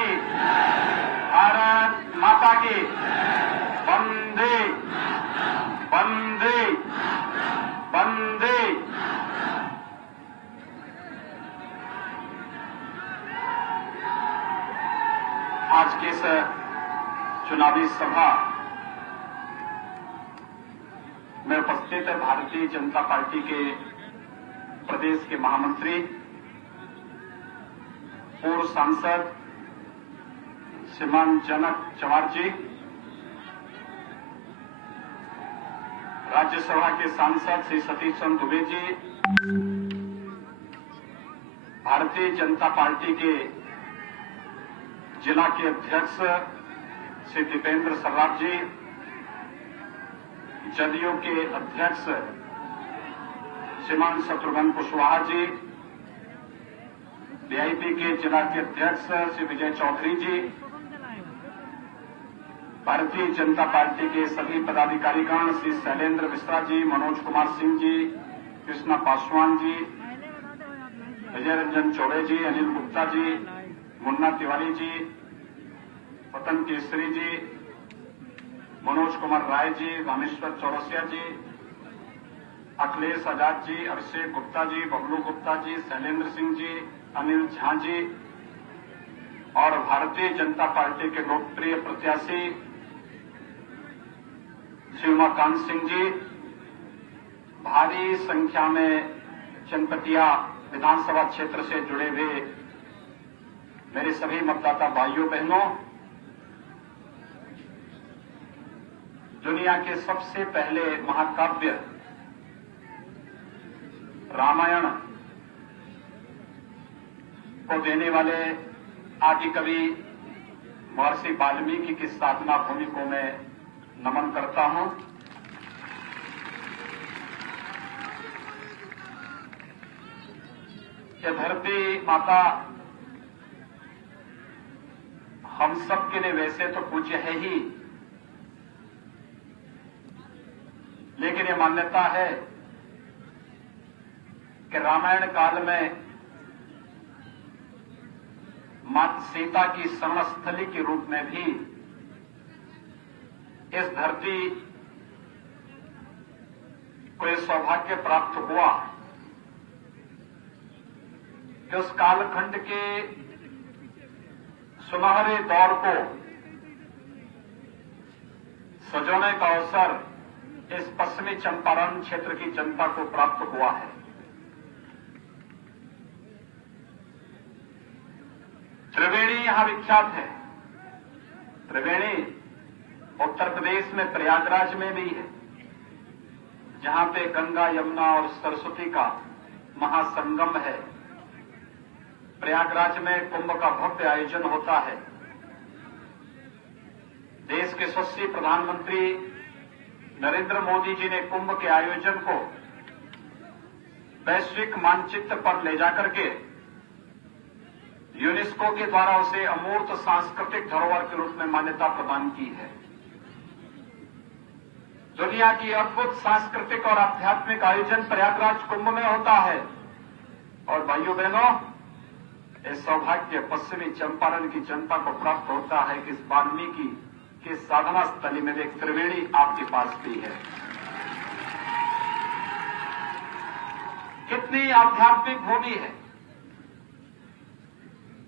की, भारत माता की। वंदे वंदे वंदे। आज के इस चुनावी सभा में उपस्थित भारतीय जनता पार्टी के प्रदेश के महामंत्री, पूर्व सांसद श्रीमान जनक चंवार जी, राज्यसभा के सांसद श्री सतीश चंद्र दुबे जी, भारतीय जनता पार्टी के जिला के अध्यक्ष श्री दीपेंद्र सर्राफ जी, जदयू के अध्यक्ष श्रीमान शत्रुघ्न कुशवाहा जी, बीआईपी के जिला के अध्यक्ष श्री विजय चौधरी जी, भारतीय जनता पार्टी के सभी पदाधिकारीगण श्री शैलेंद्र मिश्रा जी, मनोज कुमार सिंह जी, कृष्णा पासवान जी, विजय रंजन चौबे जी, अनिल गुप्ता जी, मुन्ना तिवारी जी, पतन केसरी जी, मनोज कुमार राय जी, रामेश्वर चौरसिया जी, अखिलेश आजाद जी, अभिषेक गुप्ता जी, बबलू गुप्ता जी, शैलेंद्र सिंह जी, अनिल झा जी और भारतीय जनता पार्टी के लोकप्रिय प्रत्याशी श्री उमाकांत सिंह जी, भारी संख्या में चनपटिया विधानसभा क्षेत्र से जुड़े हुए मेरे सभी मतदाता भाइयों बहनों, दुनिया के सबसे पहले महाकाव्य रामायण को देने वाले आदि कवि महर्षि वाल्मीकि की साधना भूमि को मैं नमन करता हूं। यह धरती माता हम सब के लिए वैसे तो पूज्य है ही, लेकिन यह मान्यता है कि रामायण काल में माता सीता की समस्थली के रूप में भी इस धरती को यह सौभाग्य प्राप्त हुआ कि उस कालखंड के सुनहरे दौर को सजोने का अवसर इस पश्चिमी चंपारण क्षेत्र की जनता को प्राप्त हुआ है। त्रिवेणी यहां विख्यात है। त्रिवेणी उत्तर प्रदेश में प्रयागराज में भी है, जहां पे गंगा, यमुना और सरस्वती का महासंगम है। प्रयागराज में कुंभ का भव्य आयोजन होता है। देश के यशस्वी प्रधानमंत्री नरेंद्र मोदी जी ने कुंभ के आयोजन को वैश्विक मानचित्र पर ले जाकर के यूनेस्को के द्वारा उसे अमूर्त सांस्कृतिक धरोहर के रूप में मान्यता प्रदान की है। दुनिया की अद्भुत सांस्कृतिक और आध्यात्मिक आयोजन प्रयागराज कुंभ में होता है। और भाइयों बहनों, इस सौभाग्य पश्चिमी चंपारण की जनता को प्राप्त होता है कि इस वाल्मीकि के साधना स्थली में एक त्रिवेणी आपके पास भी है। कितनी आध्यात्मिक भूमि है,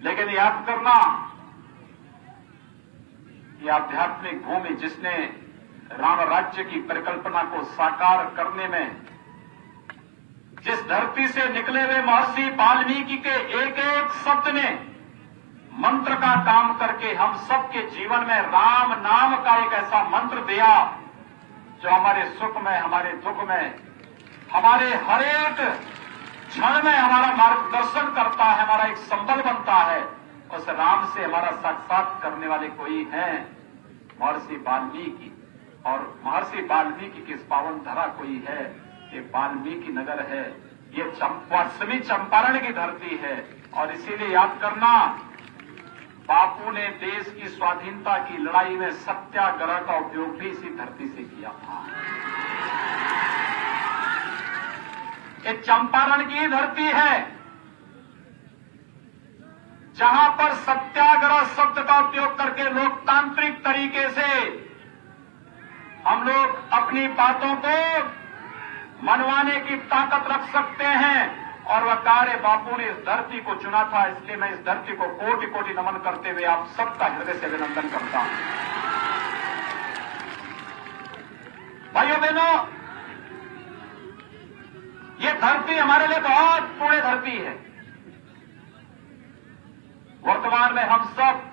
लेकिन याद करना, यह आध्यात्मिक भूमि जिसने राम राज्य की परिकल्पना को साकार करने में, जिस धरती से निकले हुए महर्षि वाल्मीकि के एक एक शब्द ने मंत्र का काम करके हम सबके जीवन में राम नाम का एक ऐसा मंत्र दिया जो हमारे सुख में, हमारे दुख में, हमारे हर एक क्षण में हमारा मार्गदर्शन करता है, हमारा एक संबल बनता है। उस राम से हमारा साक्षात करने वाले कोई हैं, महर्षि वाल्मीकि। और महर्षि वाल्मीकि की इस पावन धरा कोई है, ये वाल्मीकि नगर है, ये पश्चिमी चंपारण की धरती है। और इसीलिए याद करना, बापू ने देश की स्वाधीनता की लड़ाई में सत्याग्रह का उपयोग भी इसी धरती से किया था। ये चंपारण की धरती है जहां पर सत्याग्रह शब्द का उपयोग करके लोकतांत्रिक तरीके से हम लोग अपनी बातों को मनवाने की ताकत रख सकते हैं, और वह कार्य बापू ने इस धरती को चुना था। इसलिए मैं इस धरती को कोटि कोटि नमन करते हुए आप सबका हृदय से अभिनंदन करता हूं। भाइयों बहनों, ये धरती हमारे लिए बहुत पुण्य धरती है। वर्तमान में हम सब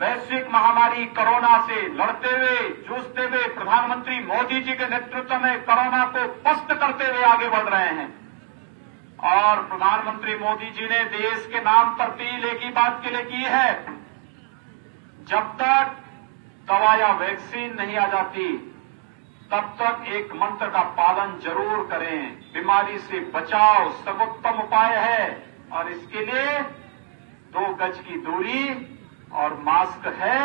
वैश्विक महामारी कोरोना से लड़ते हुए, जूझते हुए प्रधानमंत्री मोदी जी के नेतृत्व में कोरोना को पस्त करते हुए आगे बढ़ रहे हैं। और प्रधानमंत्री मोदी जी ने देश के नाम पर अपील एक ही बात के लिए की है, जब तक दवा या वैक्सीन नहीं आ जाती तब तक एक मंत्र का पालन जरूर करें। बीमारी से बचाव सर्वोत्तम उपाय है, और इसके लिए 2 गज की दूरी और मास्क है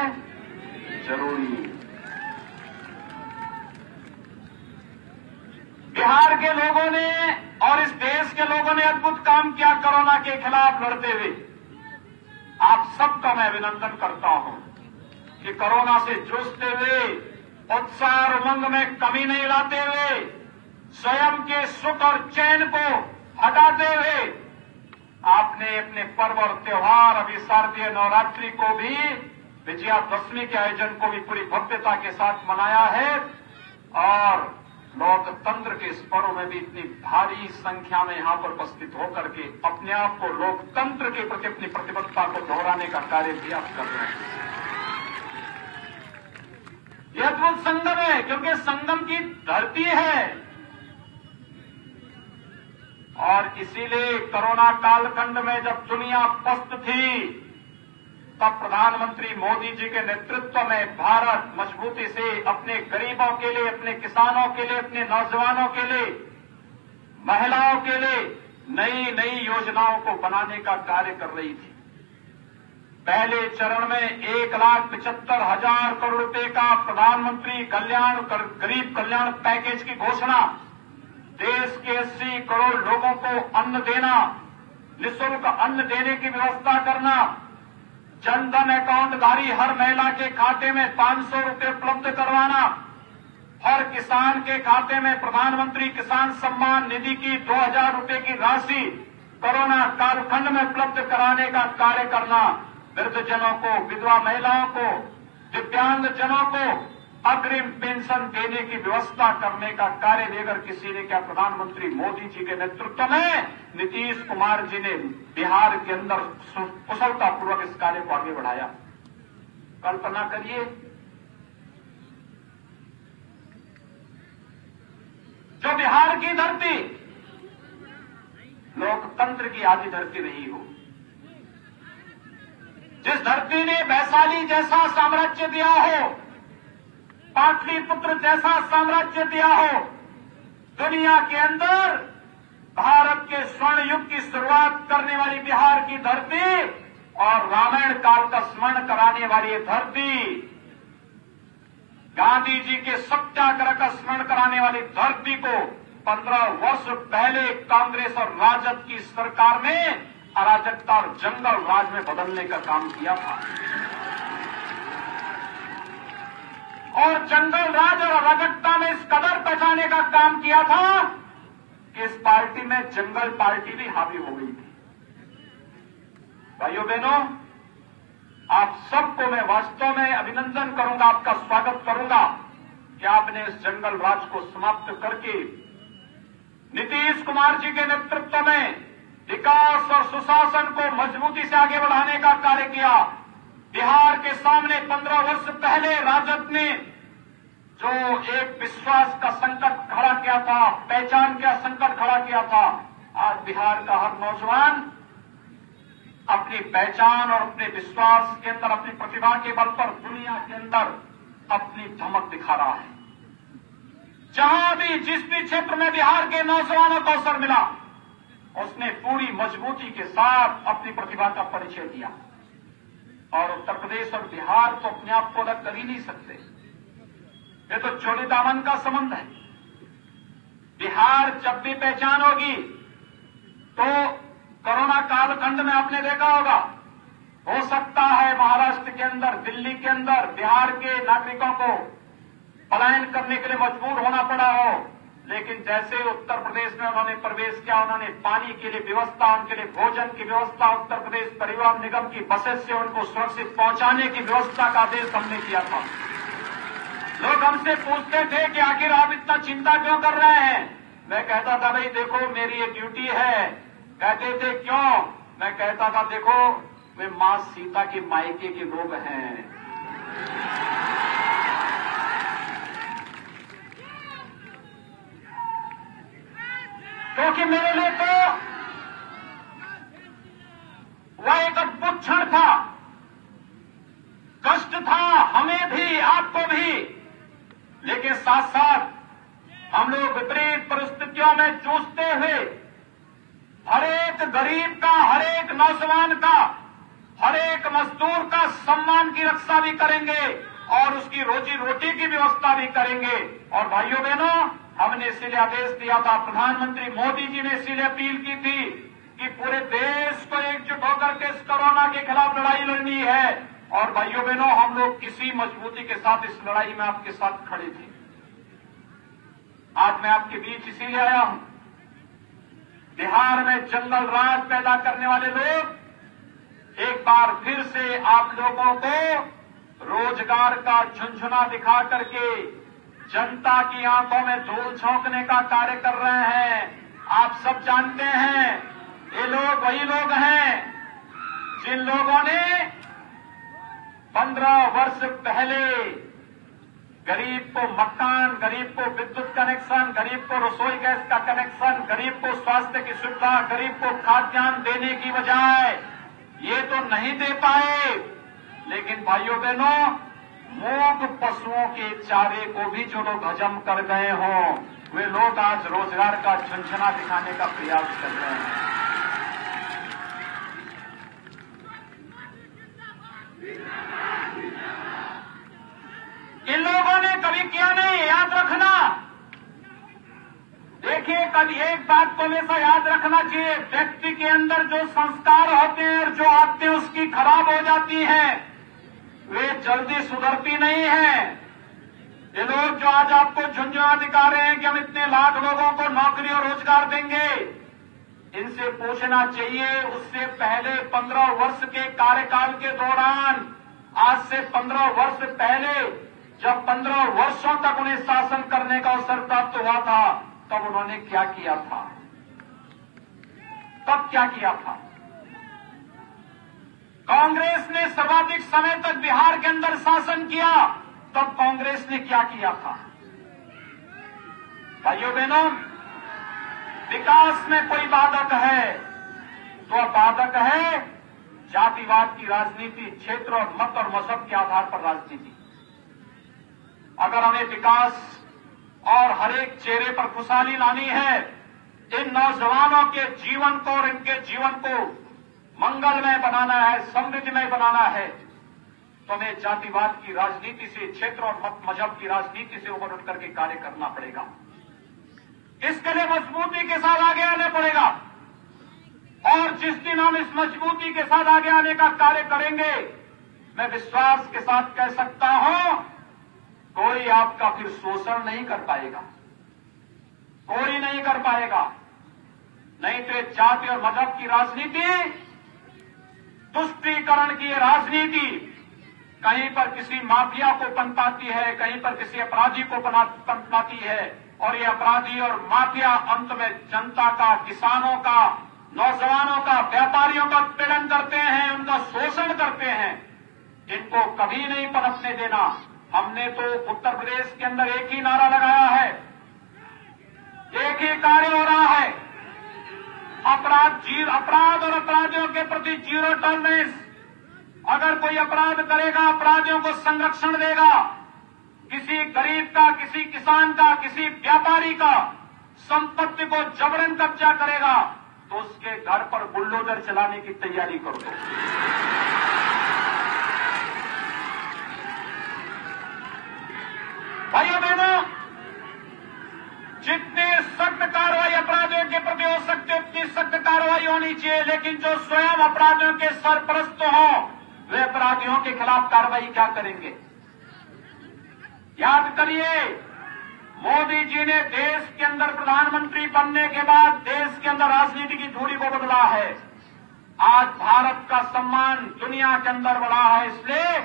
जरूरी। बिहार के लोगों ने और इस देश के लोगों ने अद्भुत काम किया कोरोना के खिलाफ लड़ते हुए। आप सबका मैं अभिनंदन करता हूं कि कोरोना से जूझते हुए उत्साह और उमंग में कमी नहीं लाते हुए, स्वयं के सुख और चैन को हटाते हुए आपने अपने पर्व और त्योहार, अभी शारदीय नवरात्रि को भी, विजयादशमी के आयोजन को भी पूरी भव्यता के साथ मनाया है। और लोकतंत्र के इस पर्व में भी इतनी भारी संख्या में यहां पर उपस्थित होकर के अपने आप को लोकतंत्र के प्रति अपनी प्रतिबद्धता को दोहराने का कार्य भी आप कर रहे हैं। यह अद्भुत संगम है, क्योंकि संगम की धरती है। और इसीलिए कोरोना कालखंड में जब दुनिया पस्त थी, तब प्रधानमंत्री मोदी जी के नेतृत्व में भारत मजबूती से अपने गरीबों के लिए, अपने किसानों के लिए, अपने नौजवानों के लिए, महिलाओं के लिए नई नई योजनाओं को बनाने का कार्य कर रही थी। पहले चरण में 1,75,000 करोड़ रुपए का प्रधानमंत्री गरीब कल्याण पैकेज की घोषणा, देश के 80 करोड़ लोगों को अन्न देना, निःशुल्क अन्न देने की व्यवस्था करना, जनधन अकाउंटधारी हर महिला के खाते में 500 रुपए उपलब्ध करवाना, हर किसान के खाते में प्रधानमंत्री किसान सम्मान निधि की 2,000 रुपए की राशि कोरोना कालखंड में उपलब्ध कराने का कार्य करना, वृद्धजनों को, विधवा महिलाओं को, दिव्यांग जनों को अग्रिम पेंशन देने की व्यवस्था करने का कार्य भी अगर किसी ने क्या, प्रधानमंत्री मोदी जी के नेतृत्व में नीतीश कुमार जी ने बिहार के अंदर कुशलतापूर्वक इस कार्य को आगे बढ़ाया। कल्पना करिए, जो बिहार की धरती लोकतंत्र की आदि धरती रही हो, जिस धरती ने वैशाली जैसा साम्राज्य दिया हो, पाटलिपुत्र जैसा साम्राज्य दिया हो, दुनिया के अंदर भारत के स्वर्ण युग की शुरुआत करने वाली बिहार की धरती और रामायण काल का स्मरण कराने वाली ये धरती, गांधी जी के सत्याग्रह का स्मरण कराने वाली धरती को 15 वर्ष पहले कांग्रेस और राजद की सरकार ने अराजकता और जंगल राज में बदलने का काम किया था। और जंगल राज और अराजकता में इस कदर बचाने का काम किया था कि इस पार्टी में जंगल पार्टी भी हावी हो गई थी। भाइयों बहनों, आप सबको मैं वास्तव में अभिनंदन करूंगा, आपका स्वागत करूंगा कि आपने इस जंगल राज को समाप्त करके नीतीश कुमार जी के नेतृत्व में विकास और सुशासन को मजबूती से आगे बढ़ाने का कार्य किया। बिहार के सामने 15 वर्ष पहले राजद ने जो एक विश्वास का संकट खड़ा किया था, पहचान का संकट खड़ा किया था, आज बिहार का हर नौजवान अपनी पहचान और अपने विश्वास के अंदर, अपनी प्रतिभा के बल पर दुनिया के अंदर अपनी धमक दिखा रहा है। जहां भी जिस भी क्षेत्र में बिहार के नौजवानों को अवसर मिला, उसने पूरी मजबूती के साथ अपनी प्रतिभा का परिचय दिया। और उत्तर प्रदेश और बिहार तो अपने आप को अलग कर ही नहीं सकते, ये तो चोली दामन का संबंध है। बिहार जब भी पहचान होगी तो कोरोना कालखंड में आपने देखा होगा, हो सकता है महाराष्ट्र के अंदर, दिल्ली के अंदर बिहार के नागरिकों को पलायन करने के लिए मजबूर होना पड़ा हो, लेकिन जैसे उत्तर प्रदेश में उन्होंने प्रवेश किया, उन्होंने पानी के लिए व्यवस्था, उनके लिए भोजन की व्यवस्था, उत्तर प्रदेश परिवहन निगम की बसेस से उनको सुरक्षित पहुंचाने की व्यवस्था का आदेश हमने किया था। लोग हमसे पूछते थे कि आखिर आप इतना चिंता क्यों कर रहे हैं। मैं कहता था भाई देखो मेरी ये ड्यूटी है। कहते थे क्यों? मैं कहता था देखो वे मां सीता के मायके के लोग हैं। क्योंकि मेरे लिए तो वह एक अद्भुत क्षण था, कष्ट था हमें भी आपको भी, लेकिन साथ साथ हम लोग विपरीत परिस्थितियों में जूझते हुए हर एक गरीब का, हर एक नौजवान का, हर एक मजदूर का सम्मान की रक्षा भी करेंगे और उसकी रोजी रोटी की व्यवस्था भी करेंगे। और भाइयों बहनों, हमने इसीलिए आदेश दिया था, प्रधानमंत्री मोदी जी ने इसीलिए अपील की थी कि पूरे देश को एकजुट होकर के इस कोरोना के खिलाफ लड़ाई लड़नी है। और भाइयों बहनों, हम लोग किसी मजबूती के साथ इस लड़ाई में आपके साथ खड़े थे। आज मैं आपके बीच इसीलिए आया हूं, बिहार में जंगल राज पैदा करने वाले लोग एक बार फिर से आप लोगों को रोजगार का झुनझुना दिखा करके जनता की आंखों में धूल झोंकने का कार्य कर रहे हैं। आप सब जानते हैं ये लोग वही लोग हैं जिन लोगों ने 15 वर्ष पहले गरीब को मकान, गरीब को विद्युत कनेक्शन, गरीब को रसोई गैस का कनेक्शन, गरीब को स्वास्थ्य की सुविधा, गरीब को खाद्यान्न देने की बजाय ये तो नहीं दे पाए, लेकिन भाइयों बहनों, मूक पशुओं के चारे को भी जो लोग हजम कर गए हों, वे लोग आज रोजगार का झुनझुना दिखाने का प्रयास कर रहे हैं। इन लोगों ने कभी किया नहीं, याद रखना। देखिए, कभी एक बात को हमेशा याद रखना चाहिए, व्यक्ति के अंदर जो संस्कार होते हैं और जो आदतें उसकी खराब हो जाती हैं, वे जल्दी सुधरती नहीं है। ये लोग जो आज आपको झुंझुना दिखा रहे हैं कि हम इतने लाख लोगों को नौकरी और रोजगार देंगे, इनसे पूछना चाहिए उससे पहले 15 वर्ष के कार्यकाल के दौरान, आज से 15 वर्ष पहले जब 15 वर्षों तक उन्हें शासन करने का अवसर प्राप्त हुआ था, तब उन्होंने क्या किया था? तब क्या किया था? कांग्रेस ने सर्वाधिक समय तक बिहार के अंदर शासन किया, तब कांग्रेस ने क्या किया था? भाइयों बहनों, विकास में कोई बाधक है तो बाधक है जातिवाद की राजनीति, क्षेत्र और मत और मजहब के आधार पर राजनीति। अगर हमें विकास और हर एक चेहरे पर खुशहाली लानी है, इन नौजवानों के जीवन को और इनके जीवन को मंगलमय बनाना है, समृद्धिमय बनाना है, तो हमें जातिवाद की राजनीति से, क्षेत्र और मत मजहब की राजनीति से ऊपर उठ करके कार्य करना पड़ेगा। इसके लिए मजबूती के साथ आगे आना पड़ेगा। और जिस दिन हम इस मजबूती के साथ आगे आने का कार्य करेंगे, मैं विश्वास के साथ कह सकता हूं, कोई आपका फिर शोषण नहीं कर पाएगा, कोई नहीं कर पाएगा। नहीं तो जाति और मजहब की राजनीति, तुष्टीकरण की राजनीति कहीं पर किसी माफिया को पनपाती है, कहीं पर किसी अपराधी को पनपाती है, और ये अपराधी और माफिया अंत में जनता का, किसानों का, नौजवानों का, व्यापारियों का पीड़न करते हैं, उनका शोषण करते हैं। इनको कभी नहीं पनपने देना। हमने तो उत्तर प्रदेश के अंदर एक ही नारा लगाया है, एक ही कार्य हो रहा है, अपराध और अपराधियों के प्रति जीरो टॉलरेंस। अगर कोई अपराध करेगा, अपराधियों को संरक्षण देगा। किसी गरीब का, किसी किसान का, किसी व्यापारी का संपत्ति को जबरन कब्जा करेगा तो उसके घर पर बुलडोजर चलाने की तैयारी कर दो। भाइयों बहनों, जितनी सख्त कार्रवाई अपराधियों के प्रति हो सकती है उतनी सख्त कार्रवाई होनी चाहिए, लेकिन लेकिन जो स्वयं अपराधियों के सरपरस्त हों, वे अपराधियों के खिलाफ कार्रवाई क्या करेंगे? याद करिए, मोदी जी ने देश के अंदर प्रधानमंत्री बनने के बाद देश के अंदर राजनीति की धूरी को बदला है। आज भारत का सम्मान दुनिया के अंदर बढ़ा है, इसलिए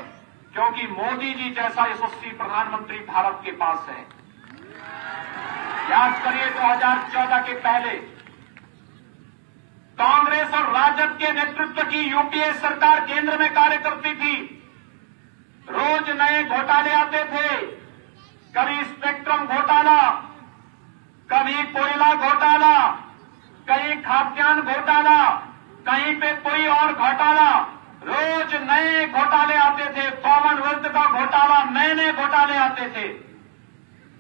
क्योंकि मोदी जी जैसा यशस्वी प्रधानमंत्री भारत के पास है। याद करिए, 2014 के पहले कांग्रेस और राजद के नेतृत्व की यूपीए सरकार केंद्र में कार्य करती थी। रोज नए घोटाले आते थे, कभी स्पेक्ट्रम घोटाला, कभी कोयला घोटाला, कहीं खाद्यान्न घोटाला, कहीं पे कोई और घोटाला, रोज नए घोटाले आते थे। कॉमनवेल्थ का घोटाला, नए नए घोटाले आते थे।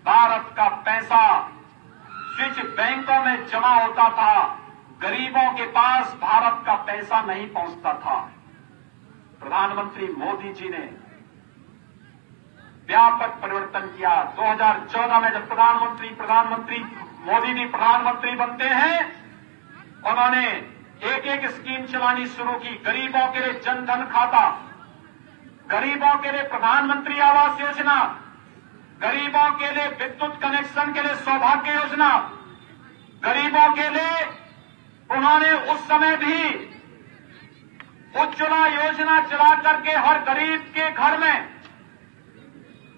भारत का पैसा स्विच बैंकों में जमा होता था, गरीबों के पास भारत का पैसा नहीं पहुंचता था। प्रधानमंत्री मोदी जी ने व्यापक परिवर्तन किया। 2014 में जब प्रधानमंत्री मोदी जी प्रधानमंत्री बनते हैं, उन्होंने एक एक स्कीम चलानी शुरू की। गरीबों के लिए जनधन खाता, गरीबों के लिए प्रधानमंत्री आवास योजना, गरीबों के लिए विद्युत कनेक्शन के लिए सौभाग्य योजना, गरीबों के लिए उन्होंने उस समय भी उज्ज्वला योजना चला करके हर गरीब के घर में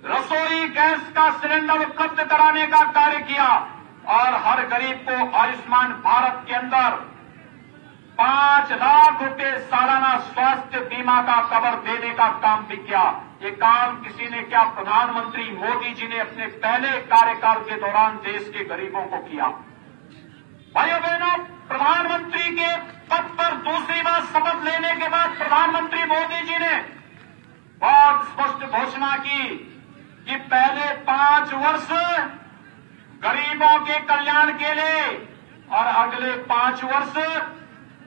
रसोई गैस का सिलेंडर उपलब्ध कराने का कार्य किया और हर गरीब को आयुष्मान भारत के अंदर 5 लाख रुपए सालाना स्वास्थ्य बीमा का कवर देने का काम भी किया। ये काम किसी ने क्या? प्रधानमंत्री मोदी जी ने अपने पहले कार्यकाल के दौरान देश के गरीबों को किया। भाइयों बहनों, प्रधानमंत्री के पद पर दूसरी बार शपथ लेने के बाद प्रधानमंत्री मोदी जी ने बहुत स्पष्ट घोषणा की कि पहले 5 वर्ष गरीबों के कल्याण के लिए और अगले 5 वर्ष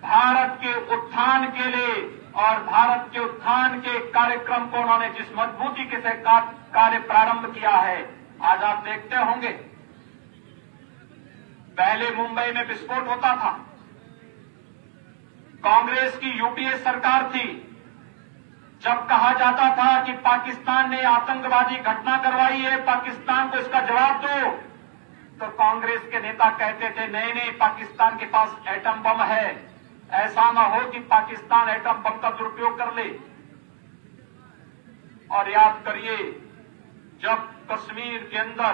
भारत के उत्थान के लिए। और भारत के उत्थान के कार्यक्रम को उन्होंने जिस मजबूती के साथ कार्य प्रारंभ किया है, आज आप देखते होंगे, पहले मुंबई में विस्फोट होता था, कांग्रेस की यूपीए सरकार थी, जब कहा जाता था कि पाकिस्तान ने आतंकवादी घटना करवाई है, पाकिस्तान को इसका जवाब दो, तो कांग्रेस के नेता कहते थे नहीं नहीं, पाकिस्तान के पास एटम बम है, ऐसा न हो कि पाकिस्तान एटम बम का दुरुपयोग कर ले। और याद करिए, जब कश्मीर के अंदर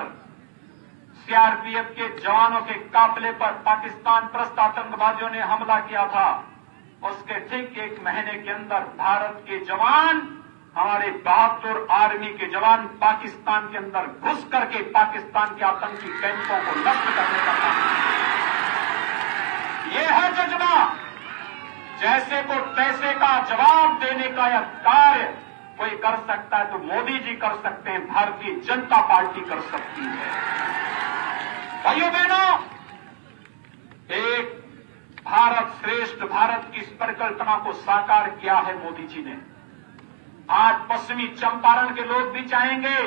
सीआरपीएफ के जवानों के काफिले पर पाकिस्तान त्रस्त आतंकवादियों ने हमला किया था, उसके ठीक 1 महीने के अंदर भारत के जवान, हमारे बहादुर आर्मी के जवान पाकिस्तान के अंदर घुस करके पाकिस्तान के आतंकी कैंपों को नष्ट करने का काम किया। ये है जज्बा। जैसे को तैसे का जवाब देने का यह कार्य कोई कर सकता है तो मोदी जी कर सकते हैं, भारतीय जनता पार्टी कर सकती है। भाइयों बहनों, एक भारत श्रेष्ठ भारत की इस परिकल्पना को साकार किया है मोदी जी ने। आज पश्चिमी चंपारण के लोग भी चाहेंगे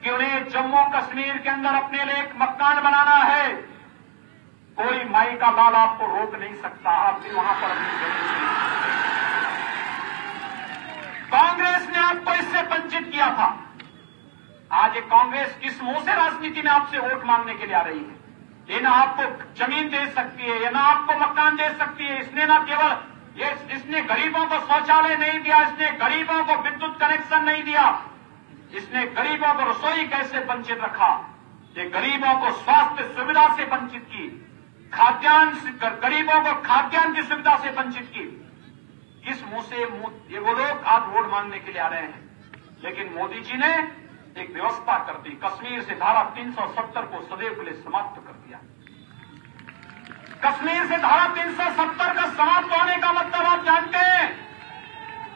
कि उन्हें जम्मू कश्मीर के अंदर अपने लिए एक मकान बनाना है। कोई माई का लाल आपको रोक नहीं सकता, आप भी वहां पर अपनी जमीन खरीद सकते। कांग्रेस ने आपको इससे वंचित किया था। आज ये कांग्रेस किस मुंह से राजनीति में आपसे वोट मांगने के लिए आ रही है? ये ना आपको जमीन दे सकती है, ये ना आपको मकान दे सकती है। इसने ना केवल इसने गरीबों को शौचालय नहीं दिया, इसने गरीबों को विद्युत कनेक्शन नहीं दिया, इसने गरीबों को रसोई गैस से वंचित रखा, ये गरीबों को स्वास्थ्य सुविधा से वंचित की, गरीबों को खाद्यान्न की सुविधा से वंचित की। किस मुंह से ये वो लोग आज वोट मांगने के लिए आ रहे हैं? लेकिन मोदी जी ने एक व्यवस्था कर दी, कश्मीर से धारा 370 को सदैव के लिए समाप्त कर दिया। कश्मीर से धारा 370 का समाप्त होने का मतलब आप जानते हैं,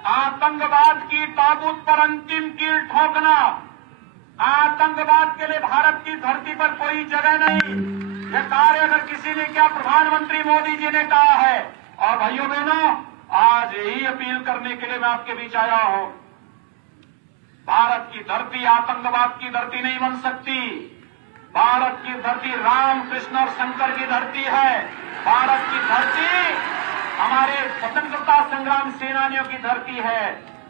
आतंकवाद की ताबूत पर अंतिम कील ठोकना। आतंकवाद के लिए भारत की धरती पर कोई जगह नहीं। यह कार्य अगर किसी ने क्या, प्रधानमंत्री मोदी जी ने कहा है। और भाइयों बहनों, आज यही अपील करने के लिए मैं आपके बीच आया हूं। भारत की धरती आतंकवाद की धरती नहीं बन सकती। भारत की धरती राम, कृष्ण और शंकर की धरती है। भारत की धरती हमारे स्वतंत्रता संग्राम सेनानियों की धरती है।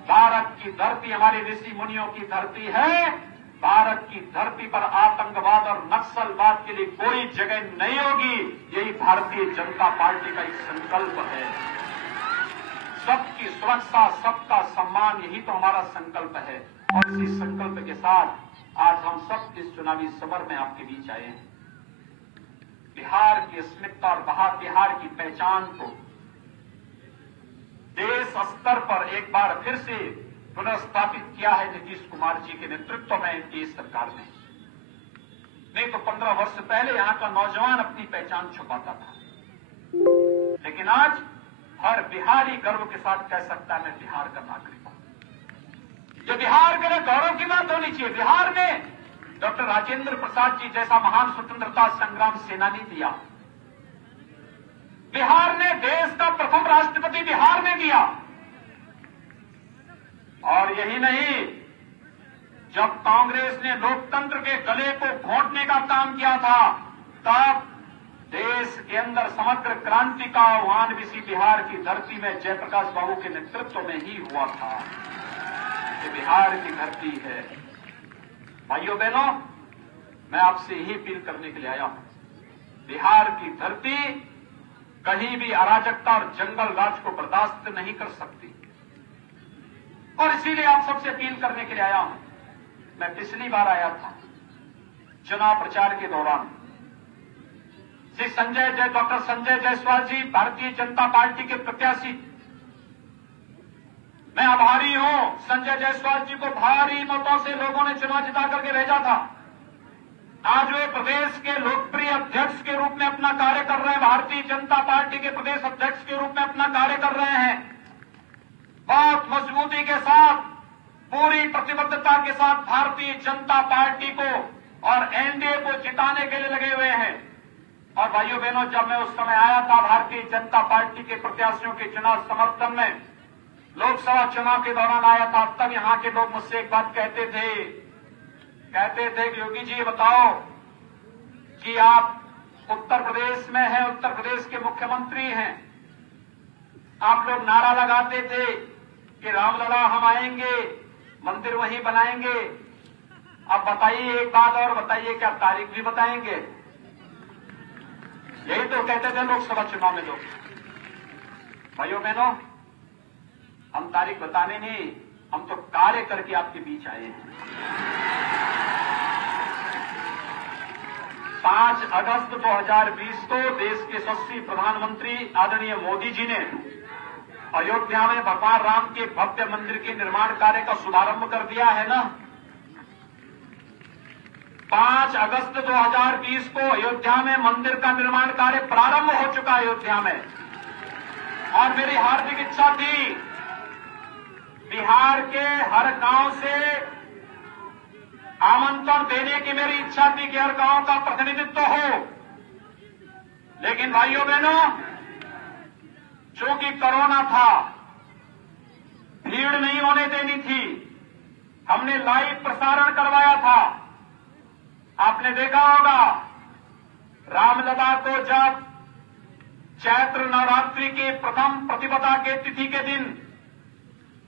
भारत की धरती हमारे ऋषि मुनियों की धरती है। भारत की धरती पर आतंकवाद और नक्सलवाद के लिए कोई जगह नहीं होगी। यही भारतीय जनता पार्टी का एक संकल्प है। सबकी सुरक्षा, सबका सम्मान, यही तो हमारा संकल्प है। और इसी संकल्प के साथ आज हम सब इस चुनावी सभर में आपके बीच आए हैं। बिहार की अस्मिता और बिहार की पहचान को देश स्तर पर एक बार फिर से पुनर्स्थापित किया है नीतीश कुमार जी के नेतृत्व में एनडीए सरकार ने। नहीं तो 15 वर्ष पहले यहां का नौजवान अपनी पहचान छुपाता था, लेकिन आज हर बिहारी गर्व के साथ कह सकता है मैं बिहार का नागरिक हूं। ये बिहार के लिए गौरव की बात होनी चाहिए। बिहार में डॉक्टर राजेंद्र प्रसाद जी जैसा महान स्वतंत्रता संग्राम सेनानी दिया। बिहार ने देश का प्रथम राष्ट्रपति बिहार में दिया। और यही नहीं, जब कांग्रेस ने लोकतंत्र के गले को घोंटने का काम किया था, तब देश के अंदर समग्र क्रांति का आह्वान भी इसी बिहार की धरती में जयप्रकाश बाबू के नेतृत्व में ही हुआ था। ये बिहार की धरती है। भाइयों बहनों, मैं आपसे यही अपील करने के लिए आया हूं। बिहार की धरती कहीं भी अराजकता और जंगल राज को बर्दाश्त नहीं कर सकती, और इसीलिए आप सबसे अपील करने के लिए आया हूं। मैं पिछली बार आया था चुनाव प्रचार के दौरान। डॉक्टर संजय जायसवाल जी भारतीय जनता पार्टी के प्रत्याशी, मैं आभारी हूं। संजय जायसवाल जी को भारी मतों से लोगों ने चुनाव जिता करके भेजा था। आज वे प्रदेश के लोकप्रिय अध्यक्ष के रूप में अपना कार्य कर रहे हैं। भारतीय जनता पार्टी के प्रदेश अध्यक्ष के रूप में अपना कार्य कर रहे हैं। बहुत मजबूती के साथ, पूरी प्रतिबद्धता के साथ भारतीय जनता पार्टी को और एनडीए को जिताने के लिए लगे हुए हैं। और भाइयों बहनों, जब मैं उस समय आया था भारतीय जनता पार्टी के प्रत्याशियों के चुनाव समर्थन में, लोकसभा चुनाव के दौरान आया था, तब यहां के लोग मुझसे एक बात कहते थे कि योगी जी बताओ कि आप उत्तर प्रदेश में हैं, उत्तर प्रदेश के मुख्यमंत्री हैं, आप लोग नारा लगाते थे कि रामलला हम आएंगे, मंदिर वहीं बनाएंगे। अब बताइए, एक बात और बताइए, क्या तारीख भी बताएंगे? यही तो कहते थे लोकसभा चुनाव में लोग। भाइयों बहनों, हम तारीख बताने नहीं, हम तो कार्य करके आपके बीच आए हैं। 5 अगस्त 2020 को देश के यशस्वी प्रधानमंत्री आदरणीय मोदी जी ने अयोध्या में भगवान राम के भव्य मंदिर के निर्माण कार्य का शुभारंभ कर दिया है ना। 5 अगस्त 2020 को अयोध्या में मंदिर का निर्माण कार्य प्रारंभ हो चुका है अयोध्या में। और मेरी हार्दिक इच्छा थी बिहार के हर गांव से आमंत्रण देने की, मेरी इच्छा थी कि हर गांव का प्रतिनिधित्व हो। लेकिन भाइयों बहनों, चूंकि कोरोना था, भीड़ नहीं होने देनी थी, हमने लाइव प्रसारण करवाया था। आपने देखा होगा रामलला को जब चैत्र नवरात्रि के प्रथम प्रतिपदा के तिथि के दिन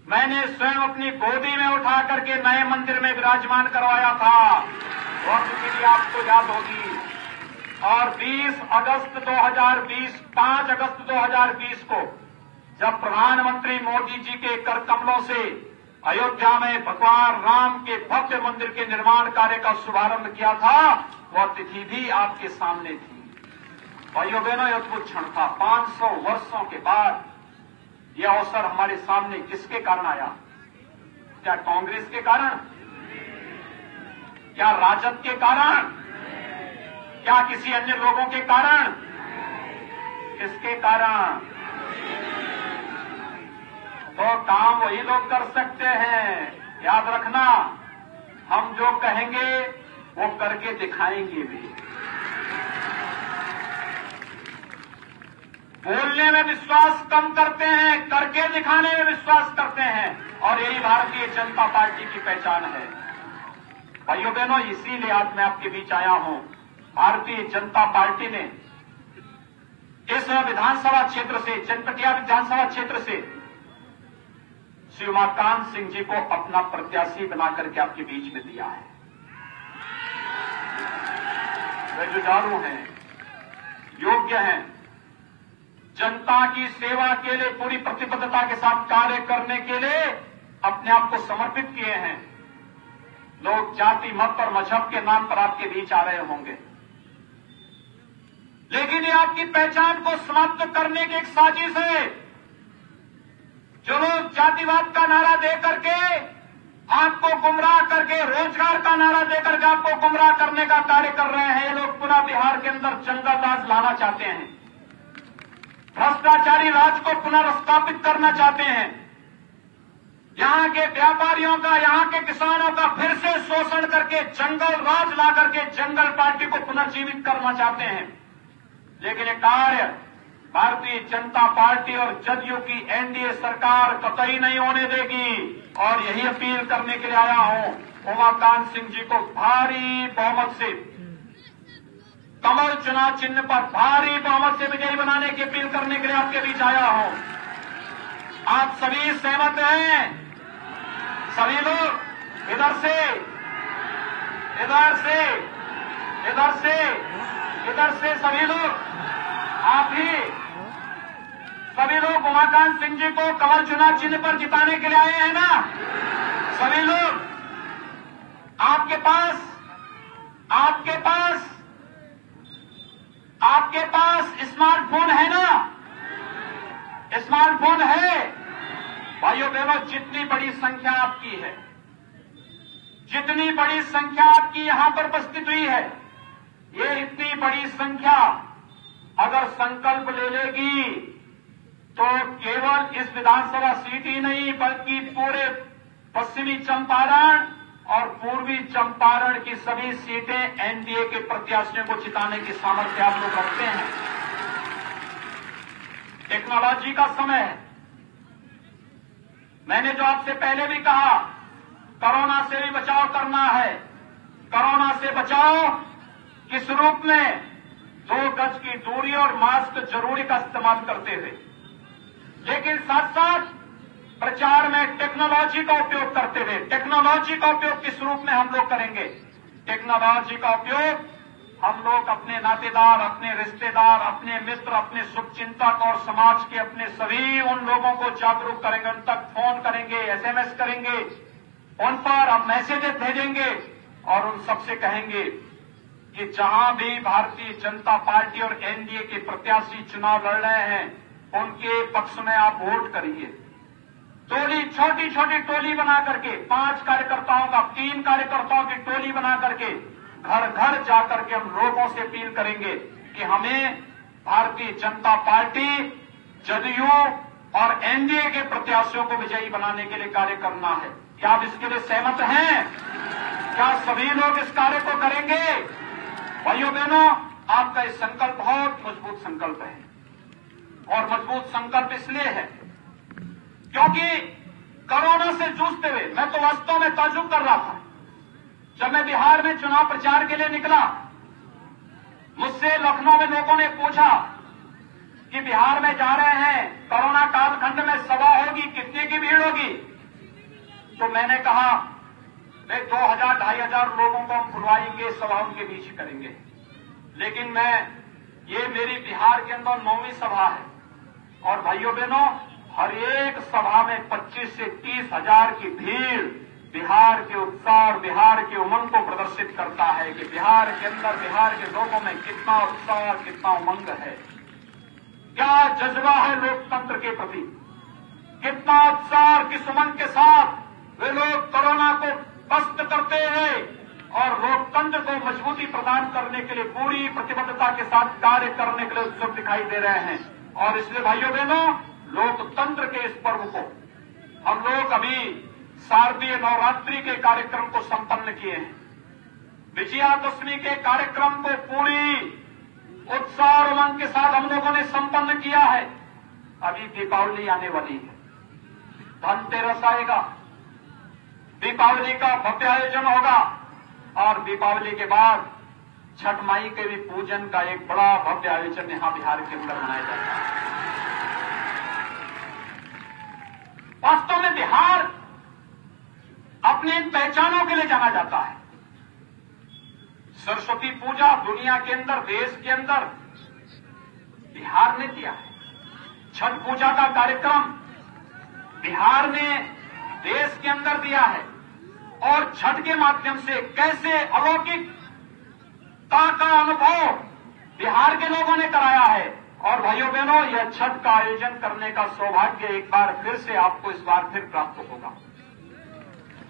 मैंने स्वयं अपनी गोदी में उठा करके नए मंदिर में विराजमान करवाया था, और इसलिए आपको याद होगी। और 20 अगस्त 2020, 5 अगस्त 2020 को जब प्रधानमंत्री मोदी जी के कर कमलों से अयोध्या में भगवान राम के भव्य मंदिर के निर्माण कार्य का शुभारंभ किया था, वह तिथि भी आपके सामने थी। भाइयों बहनों, यह अद्भुत क्षण था। 500 वर्षों के बाद यह अवसर हमारे सामने किसके कारण आया? क्या कांग्रेस के कारण? क्या राजद के कारण? क्या किसी अन्य लोगों के कारण? किसके कारण? तो काम वही लोग कर सकते हैं। याद रखना, हम जो कहेंगे वो करके दिखाएंगे भी। बोलने में विश्वास कम करते हैं, करके दिखाने में विश्वास करते हैं, और यही भारतीय जनता पार्टी की पहचान है। भाइयों बहनों, इसीलिए आज मैं आपके बीच आया हूं। भारतीय जनता पार्टी ने इस विधानसभा क्षेत्र से, चनपटिया विधानसभा क्षेत्र से श्री उमाकांत सिंह जी को अपना प्रत्याशी बनाकर के आपके बीच में दिया है। वे जुझारू हैं, योग्य हैं, जनता की सेवा के लिए पूरी प्रतिबद्धता के साथ कार्य करने के लिए अपने आप को समर्पित किए हैं। लोग जाति, मत और मजहब के नाम पर आपके बीच आ रहे होंगे, लेकिन ये आपकी पहचान को समाप्त करने की एक साजिश है। जो लोग जातिवाद का नारा दे करके आपको गुमराह करके, रोजगार का नारा देकर के आपको गुमराह करने का कार्य कर रहे हैं, ये लोग पुनः बिहार के अंदर जंगल राज लाना चाहते हैं, भ्रष्टाचारी राज को पुनर्स्थापित करना चाहते हैं, यहां के व्यापारियों का, यहां के किसानों का फिर से शोषण करके जंगल राज ला करके जंगल पार्टी को पुनर्जीवित करना चाहते हैं। लेकिन ये कार्य भारतीय जनता पार्टी और जदयू की एनडीए सरकार कतई नहीं होने देगी। और यही अपील करने के लिए आया हूं, उमाकांत सिंह जी को भारी बहुमत से, कमल चुनाव चिन्ह पर भारी बहुमत से विजयी बनाने की अपील करने के लिए आपके बीच आया हूं। आप सभी सहमत हैं? सभी लोग इधर से, इधर से, इधर से, इधर से सभी लोग, आप भी सभी लोग उमाकांत सिंह जी को कमल चुनाव चिन्ह पर जिताने के लिए आए हैं ना? सभी लोग, आपके पास स्मार्टफोन है ना? स्मार्टफोन है। भाइयों बहनों, जितनी बड़ी संख्या आपकी है, जितनी बड़ी संख्या आपकी यहां पर उपस्थित हुई है, ये इतनी बड़ी संख्या अगर संकल्प ले लेगी तो केवल इस विधानसभा सीट ही नहीं बल्कि पूरे पश्चिमी चंपारण और पूर्वी चंपारण की सभी सीटें एनडीए के प्रत्याशियों को जिताने की सामर्थ्य आप लोग रखते हैं। टेक्नोलॉजी का समय है। मैंने जो आपसे पहले भी कहा, कोरोना से भी बचाव करना है। कोरोना से बचाव किस रूप में? 2 गज की दूरी और मास्क जरूरी का इस्तेमाल करते हुए, लेकिन साथ साथ प्रचार में टेक्नोलॉजी का उपयोग करते हुए। टेक्नोलॉजी का उपयोग किस रूप में हम लोग करेंगे? टेक्नोलॉजी का उपयोग हम लोग अपने नातेदार, अपने रिश्तेदार, अपने मित्र, अपने शुभचिंतक और समाज के अपने सभी उन लोगों को जागरूक करेंगे, उन तक फोन करेंगे, एसएमएस करेंगे, उन पर अब मैसेजेस भेजेंगे और उन सबसे कहेंगे कि जहां भी भारतीय जनता पार्टी और एनडीए के प्रत्याशी चुनाव लड़ रहे हैं, उनके पक्ष में आप वोट करिए। टोली, छोटी छोटी टोली बना करके 5 कार्यकर्ताओं का, 3 कार्यकर्ताओं की टोली बना करके घर घर जाकर के हम लोगों से अपील करेंगे कि हमें भारतीय जनता पार्टी, जदयू और एनडीए के प्रत्याशियों को विजयी बनाने के लिए कार्य करना है। क्या आप इसके लिए सहमत हैं? क्या सभी लोग इस कार्य को करेंगे? भाइयों बहनों, आपका ये संकल्प बहुत मजबूत संकल्प है, और मजबूत संकल्प इसलिए है क्योंकि कोरोना से जूझते हुए मैं तो वास्तव में ताज्जुब कर रहा था जब मैं बिहार में चुनाव प्रचार के लिए निकला। मुझसे लखनऊ में लोगों ने पूछा कि बिहार में जा रहे हैं, कोरोना कालखंड में सभा होगी, कितने की भीड़ होगी? तो मैंने कहा, भाई 2000, 2500 लोगों को हम बुलवाएंगे, सभा उनके बीच करेंगे। लेकिन ये मेरी बिहार के अंदर 9वीं सभा है, और भाइयों बहनों, हर एक सभा में 25 से 30 हजार की भीड़ बिहार के उत्साह और बिहार के उमंग को प्रदर्शित करता है कि बिहार के अंदर, बिहार के लोगों में कितना उत्साह और कितना उमंग है, क्या जज्बा है लोकतंत्र के प्रति, कितना उत्साह और किस उमंग के साथ वे लोग कोरोना को पस्त करते हैं और लोकतंत्र को मजबूती प्रदान करने के लिए पूरी प्रतिबद्धता के साथ कार्य करने के लिए उत्सुक दिखाई दे रहे हैं। और इसलिए भाइयों बहनों, लोकतंत्र के इस पर्व को हम लोग अभी शारदीय नवरात्रि के कार्यक्रम को संपन्न किए हैं। विजयादशमी के कार्यक्रम को पूरी उत्साह और उमंग के साथ हम लोगों ने संपन्न किया है। अभी दीपावली आने वाली है, धनतेरस आएगा, दीपावली का भव्य आयोजन होगा, और दीपावली के बाद छठ माई के भी पूजन का एक बड़ा भव्य आयोजन यहां बिहार के अंदर मनाया जाता है। वास्तव में बिहार अपनी इन पहचानों के लिए जाना जाता है। सरस्वती पूजा दुनिया के अंदर, देश के अंदर बिहार ने दिया है। छठ पूजा का कार्यक्रम बिहार ने देश के अंदर दिया है और छठ के माध्यम से कैसे अलौकिकता का अनुभव बिहार के लोगों ने कराया है। और भाइयों बहनों, यह छठ का आयोजन करने का सौभाग्य एक बार फिर से आपको इस बार फिर प्राप्त होगा।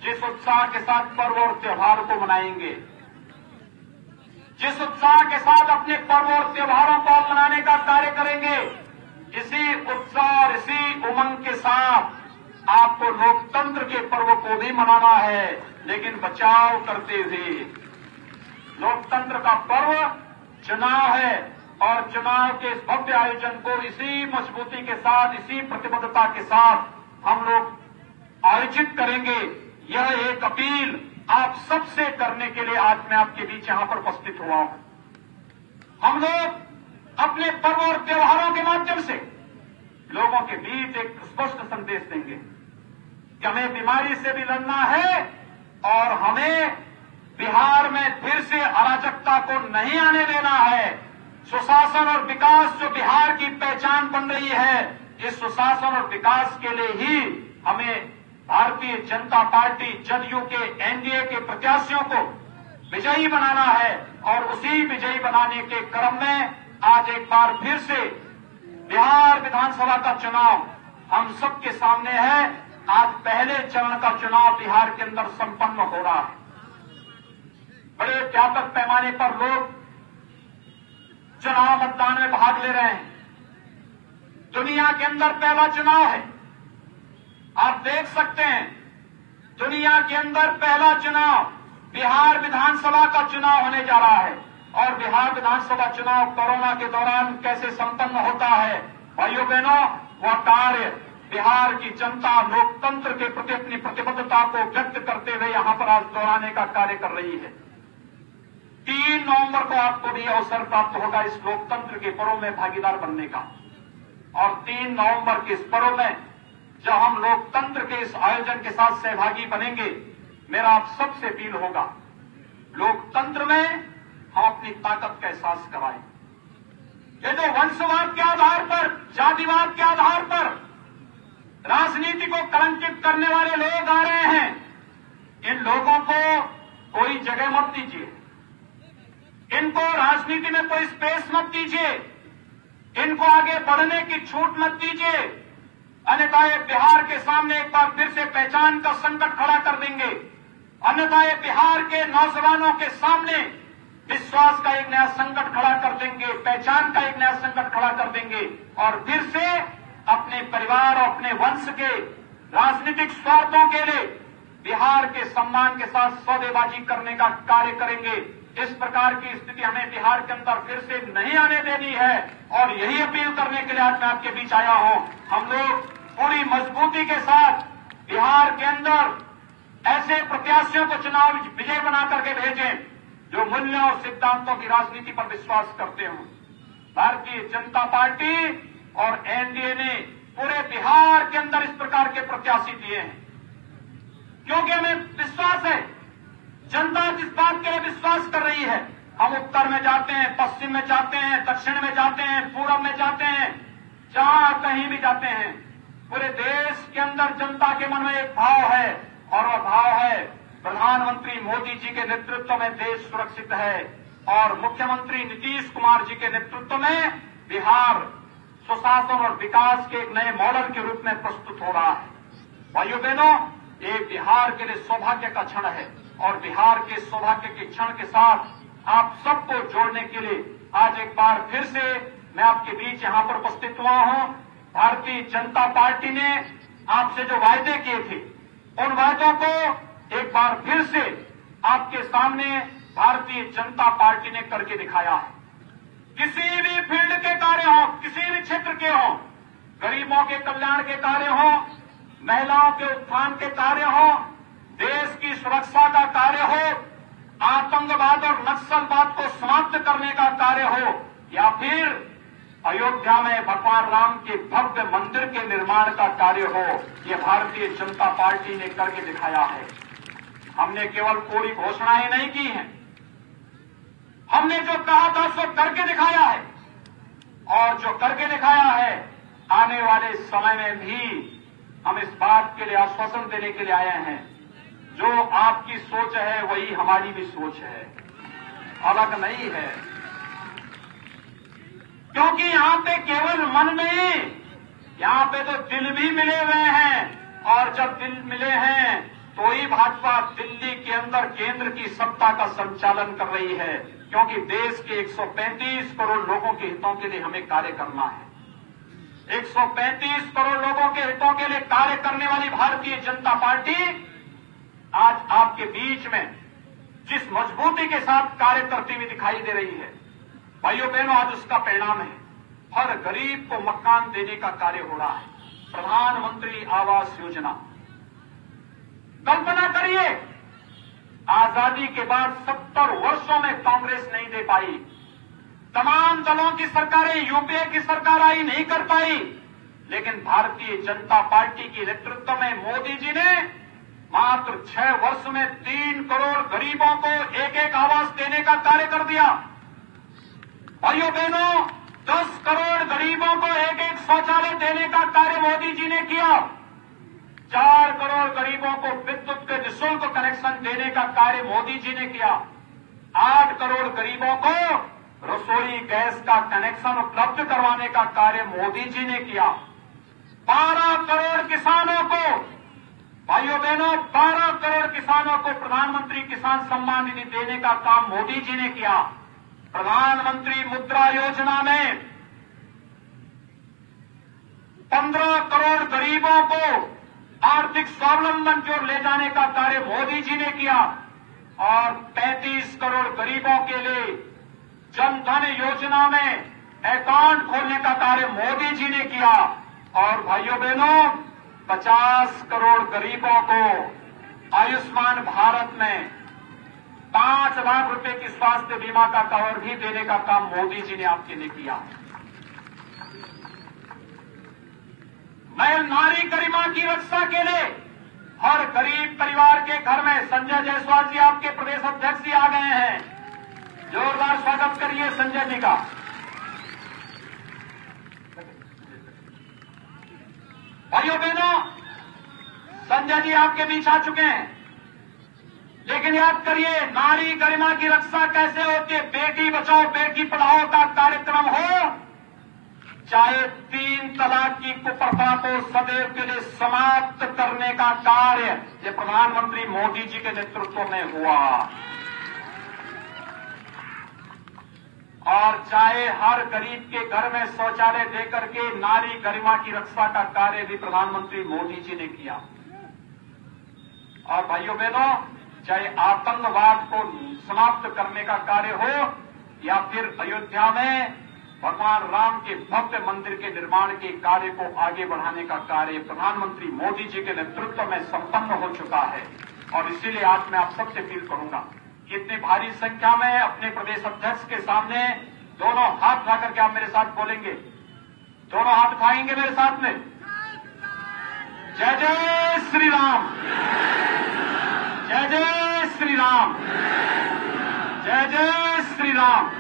जिस उत्साह के साथ पर्व और त्योहार को मनाएंगे, जिस उत्साह के साथ अपने पर्व और त्योहारों को मनाने का कार्य करेंगे, इसी उत्साह और इसी उमंग के साथ आपको लोकतंत्र के पर्व को भी मनाना है, लेकिन बचाव करते हुए। लोकतंत्र का पर्व चुनाव है और चुनाव के इस भव्य आयोजन को इसी मजबूती के साथ, इसी प्रतिबद्धता के साथ हम लोग आयोजित करेंगे। यह एक अपील आप सबसे करने के लिए आज मैं आपके बीच यहां पर उपस्थित हुआ हूं। हम लोग अपने पर्व और त्योहारों के माध्यम से लोगों के बीच एक स्पष्ट संदेश देंगे कि हमें बीमारी से भी लड़ना है और हमें बिहार में फिर से अराजकता को नहीं आने देना है। सुशासन और विकास जो बिहार की पहचान बन रही है, इस सुशासन और विकास के लिए ही हमें भारतीय जनता पार्टी जदयू के एनडीए के प्रत्याशियों को विजयी बनाना है। और उसी विजयी बनाने के क्रम में आज एक बार फिर से बिहार विधानसभा का चुनाव हम सबके सामने है। आज पहले चरण का चुनाव बिहार के अंदर संपन्न हो रहा है। बड़े व्यापक पैमाने पर लोग चुनाव मतदान में भाग ले रहे हैं। दुनिया के अंदर पहला चुनाव है। आप देख सकते हैं, दुनिया के अंदर पहला चुनाव बिहार विधानसभा का चुनाव होने जा रहा है। और बिहार विधानसभा चुनाव कोरोना के दौरान कैसे संपन्न होता है, भाइयों बहनों, वह कार्य बिहार की जनता लोकतंत्र के प्रति अपनी प्रतिबद्धता को व्यक्त करते हुए यहां पर आज दोहराने का कार्य कर रही है। 3 नवंबर को आपको भी अवसर प्राप्त होगा इस लोकतंत्र के पर्व में भागीदार बनने का। और 3 नवंबर के इस पर्व में जब हम लोकतंत्र के इस आयोजन के साथ सहभागी बनेंगे, मेरा आप सबसे अपील होगा, लोकतंत्र में हम अपनी ताकत का एहसास कराएं। ये जो वंशवाद के आधार पर, जातिवाद के आधार पर राजनीति को कलंकित करने वाले लोग आ रहे हैं, इन लोगों को कोई जगह मत दीजिए। इनको राजनीति में कोई स्पेस मत दीजिए। इनको आगे बढ़ने की छूट मत दीजिए, अन्यथा ये बिहार के सामने एक बार फिर से पहचान का संकट खड़ा कर देंगे। अन्यथा ये बिहार के नौजवानों के सामने विश्वास का एक नया संकट खड़ा कर देंगे, पहचान का एक नया संकट खड़ा कर देंगे और फिर से अपने परिवार और अपने वंश के राजनीतिक स्वार्थों के लिए बिहार के सम्मान के साथ सौदेबाजी करने का कार्य करेंगे। इस प्रकार की स्थिति हमें बिहार के अंदर फिर से नहीं आने देनी है और यही अपील करने के लिए आज मैं आपके बीच आया हूं। हम लोग पूरी मजबूती के साथ बिहार के अंदर ऐसे प्रत्याशियों को चुनाव विजय बना करके भेजें जो मूल्यों और सिद्धांतों की राजनीति पर विश्वास करते हों। भारतीय जनता पार्टी और एनडीए ने पूरे बिहार के अंदर इस प्रकार के प्रत्याशी दिए हैं, क्योंकि हमें विश्वास है, जनता जिस बात के लिए विश्वास कर रही है। हम उत्तर में जाते हैं, पश्चिम में जाते हैं, दक्षिण में जाते हैं, पूर्व में जाते हैं, जहां कहीं भी जाते हैं, पूरे देश के अंदर जनता के मन में एक भाव है और वह भाव है प्रधानमंत्री मोदी जी के नेतृत्व में देश सुरक्षित है और मुख्यमंत्री नीतीश कुमार जी के नेतृत्व में बिहार सुशासन और विकास के एक नए मॉडल के रूप में प्रस्तुत हो रहा है। भाइयों बहनों, ये बिहार के लिए सौभाग्य का क्षण है और बिहार के सौभाग्य के क्षण के साथ आप सबको जोड़ने के लिए आज एक बार फिर से मैं आपके बीच यहां पर उपस्थित हुआ हूं। भारतीय जनता पार्टी ने आपसे जो वायदे किए थे, उन वायदों को एक बार फिर से आपके सामने भारतीय जनता पार्टी ने करके दिखाया है। किसी भी फील्ड के कार्य हों, किसी भी क्षेत्र के हों, गरीबों के कल्याण के कार्य हों, महिलाओं के उत्थान के कार्य हों, देश की सुरक्षा का कार्य हो, आतंकवाद और नक्सलवाद को समाप्त करने का कार्य हो, या फिर अयोध्या में भगवान राम के भव्य मंदिर के निर्माण का कार्य हो, ये भारतीय जनता पार्टी ने करके दिखाया है। हमने केवल पूरी घोषणाएं नहीं की हैं, हमने जो कहा था सो करके दिखाया है, और जो करके दिखाया है आने वाले समय में भी हम इस बात के लिए आश्वासन देने के लिए आए हैं, जो आपकी सोच है वही हमारी भी सोच है, अलग नहीं है। क्योंकि यहां पे केवल मन नहीं, यहां पे तो दिल भी मिले हुए हैं, और जब दिल मिले हैं तो ही भाजपा दिल्ली के अंदर केंद्र की सत्ता का संचालन कर रही है, क्योंकि देश के 135 करोड़ लोगों के हितों के लिए हमें कार्य करना है। 135 करोड़ लोगों के हितों के लिए कार्य करने वाली भारतीय जनता पार्टी आज आपके बीच में जिस मजबूती के साथ कार्य करती हुई दिखाई दे रही है, भाइयों बहनों, आज उसका परिणाम है हर गरीब को मकान देने का कार्य हो रहा है। प्रधानमंत्री आवास योजना, कल्पना करिए, आजादी के बाद 70 वर्षों में कांग्रेस नहीं दे पाई, तमाम दलों की सरकारें, यूपीए की सरकार आई, नहीं कर पाई, लेकिन भारतीय जनता पार्टी के नेतृत्व में मोदी जी ने मात्र 6 वर्ष में 3 करोड़ गरीबों को एक एक आवास देने का कार्य कर दिया। भाइयों बहनों, 10 करोड़ गरीबों को एक एक शौचालय देने का कार्य मोदी जी ने किया। 4 करोड़ गरीबों को विद्युत के निःशुल्क कनेक्शन देने का कार्य मोदी जी ने किया। 8 करोड़ गरीबों को रसोई गैस का कनेक्शन उपलब्ध करवाने का कार्य मोदी जी ने किया। 12 करोड़ किसानों को, भाइयों बहनों, 12 करोड़ किसानों को प्रधानमंत्री किसान सम्मान निधि देने का काम मोदी जी ने किया। प्रधानमंत्री मुद्रा योजना में 15 करोड़ गरीबों को आर्थिक स्वावलंबन की ओर ले जाने का कार्य मोदी जी ने किया, और 35 करोड़ गरीबों के लिए जन धन योजना में अकाउंट खोलने का कार्य मोदी जी ने किया। और भाइयों बहनों, 50 करोड़ गरीबों को आयुष्मान भारत में 5 लाख रुपए की स्वास्थ्य बीमा का कवर भी देने का काम मोदी जी ने आपके लिए किया। मैं नारी गरिमा की रक्षा के लिए हर गरीब परिवार के घर में, संजय जायसवाल जी आपके प्रदेश अध्यक्ष जी आ गए हैं, जोरदार स्वागत करिए संजय जी का। भाइयों बहनों, संजय जी आपके बीच आ चुके हैं, लेकिन याद करिए, नारी गरिमा की रक्षा कैसे होती है? बेटी बचाओ बेटी पढ़ाओ का कार्यक्रम हो, चाहे 3 तलाक की कुप्रथा को सदैव के लिए समाप्त करने का कार्य ये प्रधानमंत्री मोदी जी के नेतृत्व में हुआ, और चाहे हर गरीब के घर में शौचालय देकर के नारी गरिमा की रक्षा का कार्य भी प्रधानमंत्री मोदी जी ने किया। और भाइयों बहनों, चाहे आतंकवाद को समाप्त करने का कार्य हो, या फिर अयोध्या में भगवान राम के भव्य मंदिर के निर्माण के कार्य को आगे बढ़ाने का कार्य प्रधानमंत्री मोदी जी के नेतृत्व में संपन्न हो चुका है। और इसीलिए आज मैं आप सबसे अपील करूंगा कि इतनी भारी संख्या में अपने प्रदेश अध्यक्ष के सामने दोनों हाथ उठा करके आप मेरे साथ बोलेंगे, दोनों हाथ उठाएंगे मेरे साथ में, जय जय श्री राम, जय जय श्री राम, जय जय श्री राम।